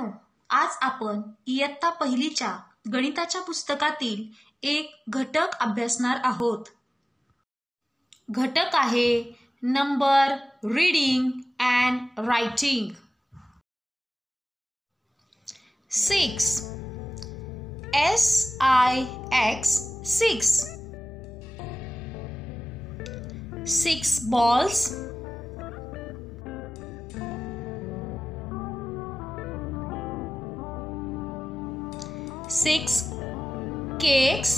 मित्रांनो, आज आपण इयत्ता पहिलीच्या गणिताच्या पुस्तकातील एक घटक अभ्यासणार आहोत. घटक आहे number, reading and writing. 6 SIX 6 6 balls, 6 cakes,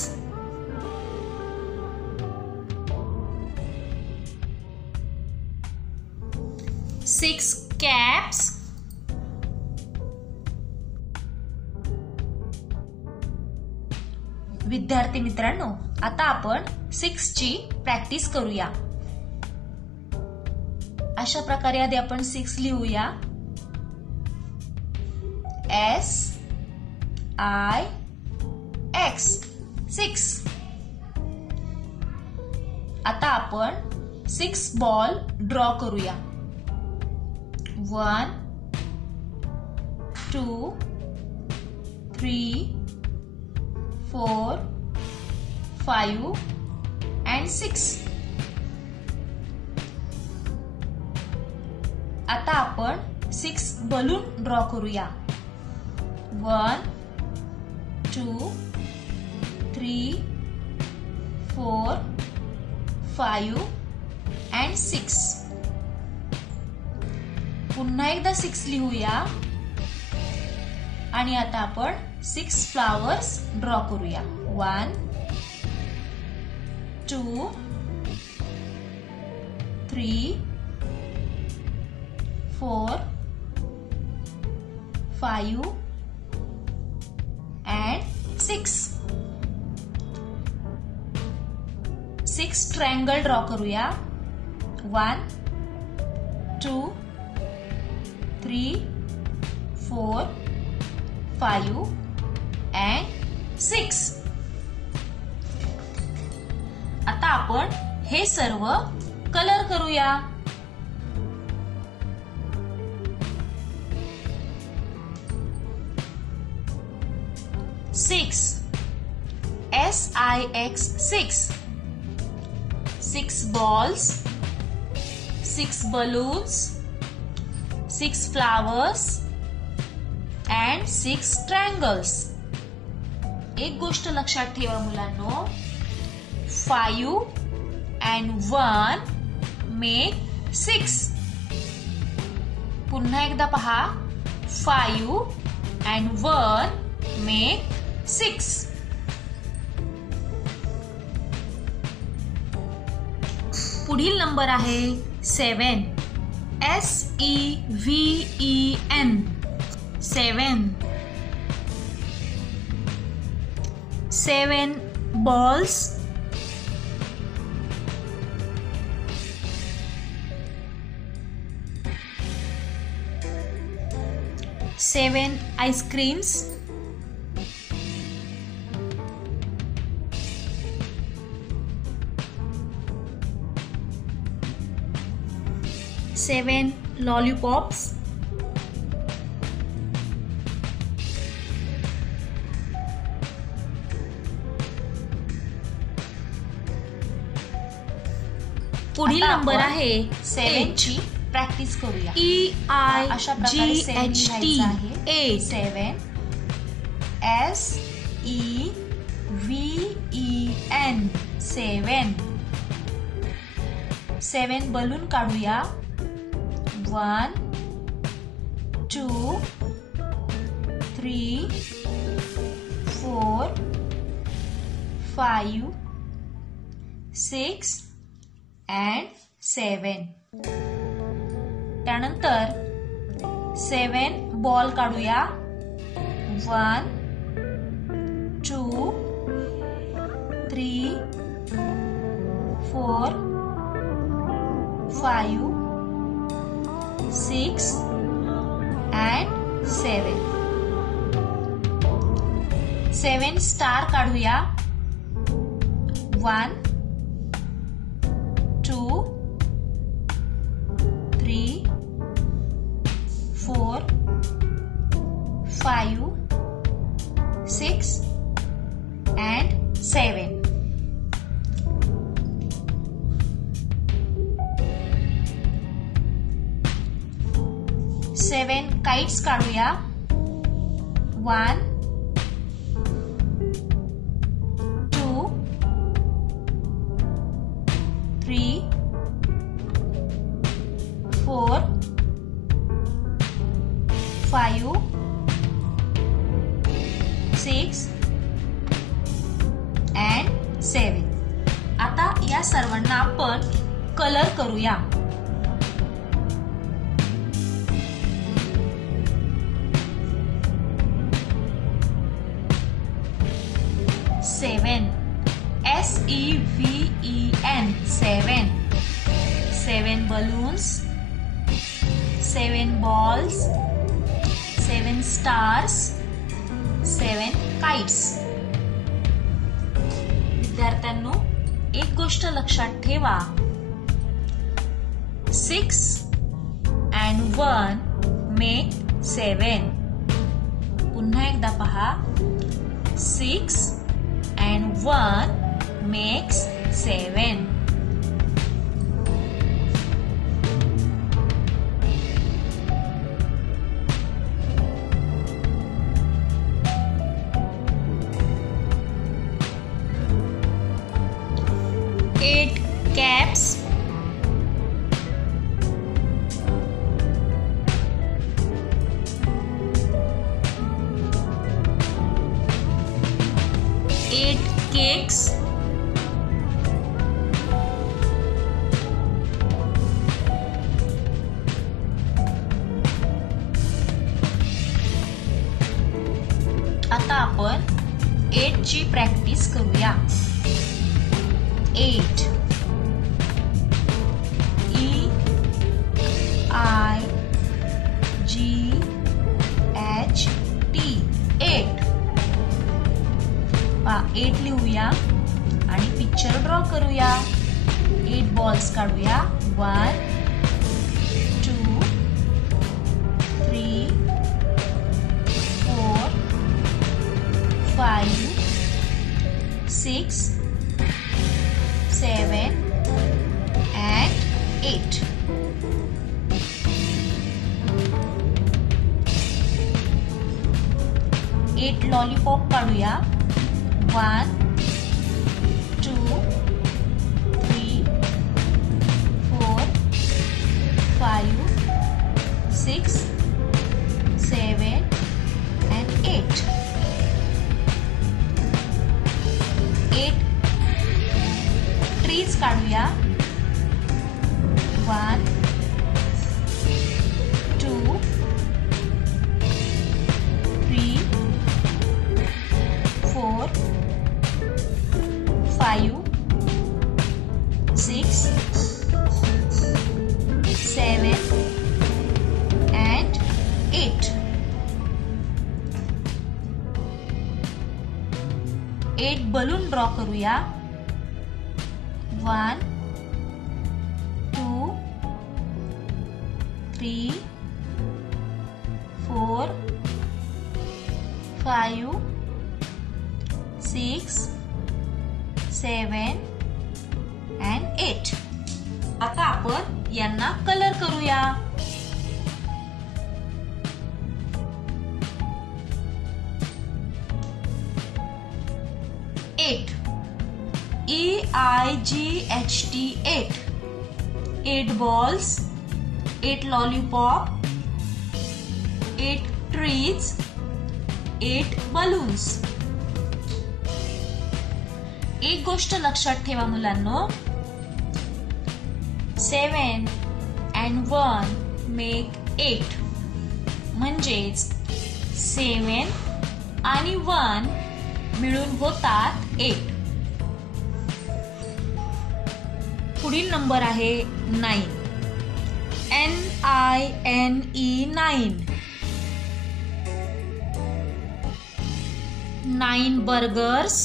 6 caps, विद्यार्थी मित्रांनो, आता आपण 6 ची प्रॅक्टिस करूया. अशा प्रकारे आधी आपण 6 लिहूया. SIX 6. आता आपण 6 बॉल ड्रॉ करूया. 1 2 3 4 5 and 6. आता आपण 6 बलून ड्रॉ करूया. 1 2 3 4 5 and 6. पुन्हा एकदा 6 लिहूया आणि आता आपण 6 फ्लावर्स ड्रॉ करूया. 1 2 3 4 5 and 6. 6 ट्रायंगल ड्रॉ करूया. 1 2 3 4 5 and 6. आता आपण हे सर्व कलर करूया. 6 SIX 6 6 balls, 6 balloons, 6 flowers and 6 triangles. एक गोष्ट लक्षात ठेवा मुलांनो, 5 and 1 make 6. पुन्हा एकदा पहा, 5 and 1 make 6. पुढील नंबर आहे 7 SEVEN 7. 7 balls, 7 ice creams, 7 lollipops, 8 number आहे 7 ची प्रॅक्टिस करूया. EIGHT 7 SEVEN 7. 7 बलून काढूया. 1 2 3 4 5 6 and 7. त्यानंतर 7 बॉल काढूया. 1 2 3 4 5 6 and 7. 7 स्टार काढूया. 1 2 3 4 5, 6 and 7. 7 kites काढूया. 1, 2, 3, 4, 5, 6 and 7. आता या सर्वांना आपण कलर करूया. 7, SEVEN, 7. 7 balloons, 7 balls, 7 stars, 7 kites. विद्यार्थ्यांनो, एक गोष्ट लक्षात ठेवा. 6 and 1 make 7. पुन्हा एकदा पहा. 6 and 1 makes 7. Eight caps, 8 cakes, 8 ची प्रॅक्टिस करूया. 8 EIGHT 8. 8 लिहूया आणि पिक्चर ड्रॉ करूया. 8 बॉल्स काढूया. 1, 2, 3, 4, 5, 6, 7 and 8. 8 लॉलीपॉप काढूया. 1, 2, 3, 4, 5, 6, 7 and 8. 8 trees काढूया. 1, 2, 3, 4, 5, 6, 7 and 8. 8 बलून ड्रॉ करूया. 1, 2, 3, 4, 5, 6, 7 and 8. आता आपण यांना कलर करूया. 8 EIGHT 8. 8 balls, 8 lollipop, 8 trees, 8 balloons. एक गोष्ट लक्षात ठेवा मुलांनो. 7 and 1 make 8. म्हणजेच 7 आणि 1 मिळून होतात 8. पुढील नंबर आहे 9. NINE 9. 9 burgers,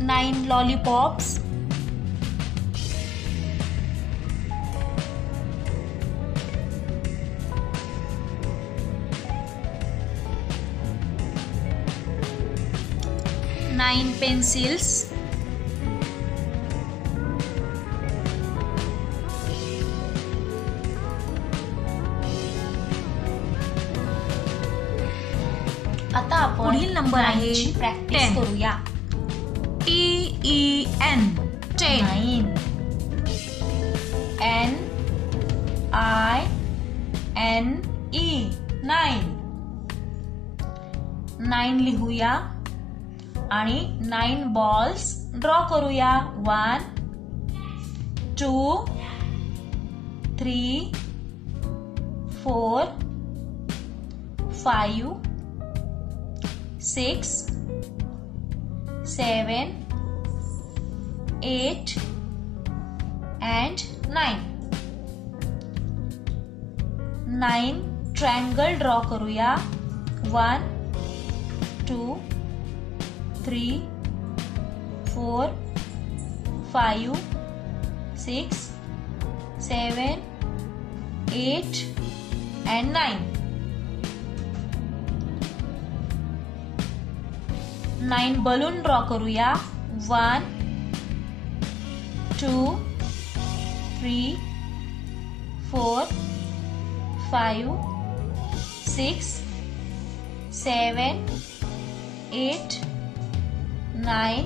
9 9 lollipops, 9 pencils, आता आपण पुढील नंबर आहे प्रॅक्टिस 10. करूया. TEN 10. 9 NINE 9. 9 लिहूया आणि 9 बॉल्स ड्रॉ करूया. 1 2 3 4 5 6 7 8 and 9. 9 ट्रायंगल ड्रॉ करूया. 1 2 3 4 5 6 7 8 and 9. 9 बलून ड्रॉ करूया. 1 2 3 4 5 6 7 8 9.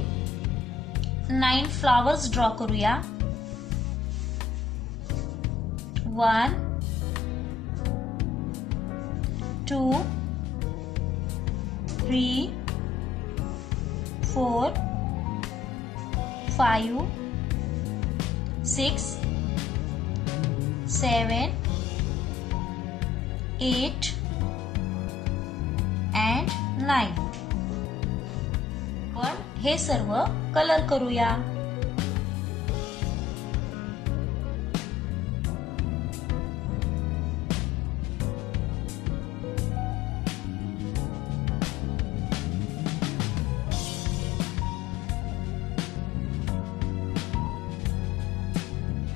9 फ्लॉवर्स ड्रॉ करूया. 1 2 3 4 5 6 7 8 and 9. पण हे सर्व कलर करूया.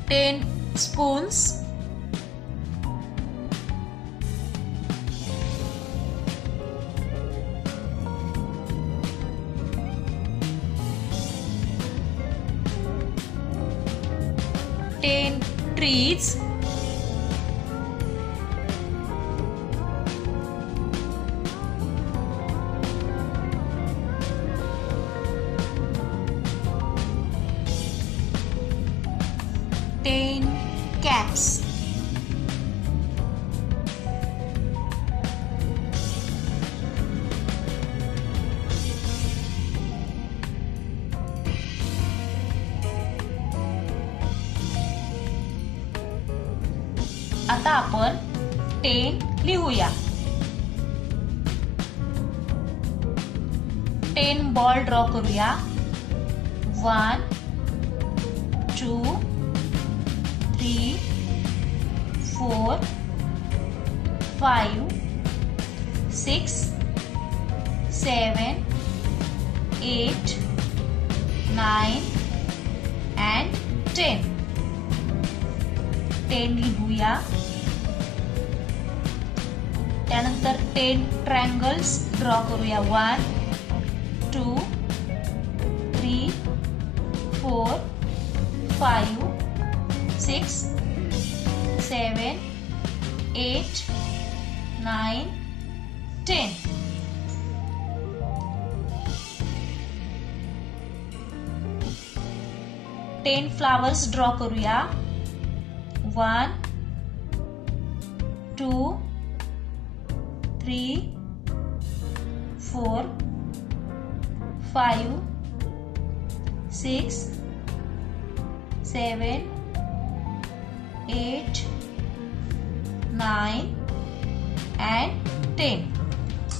Ten spoons, 10 trees, 10 caps, 'आता आपण 10 लिहूया. 10 बॉल ड्रॉ करूया. 1 2 3 4 5 6 7 8 9 and 10. 10 लिहूया. त्यानंतर 10 ट्रायंगल्स ड्रॉ करूया. 1 2 3 4 5 6 7 8 9 10. 10 फ्लावर्स ड्रॉ करूया. 1 2 3 4 5 6 7 8 9 and 10.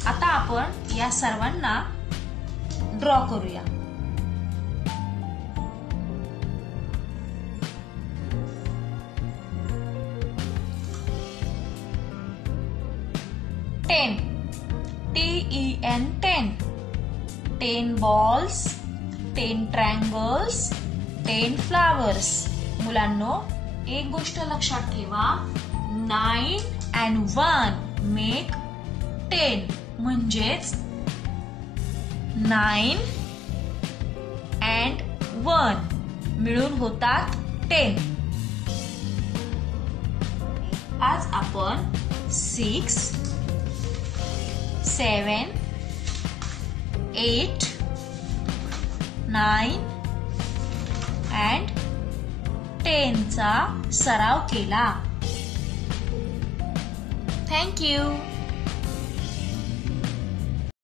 आता आपण या सर्वांना ड्रॉ करूया. TEN 10 balls, 10 triangles, 10 flowers. मुलांनो, एक गोष्ट लक्षात ठेवा, 9 And 1 make 10. म्हणजेच 9 and 1 मिळून होतात 10. आज आपण 6, 7, 8, 9 and 10 चा सराव केला. Thank you.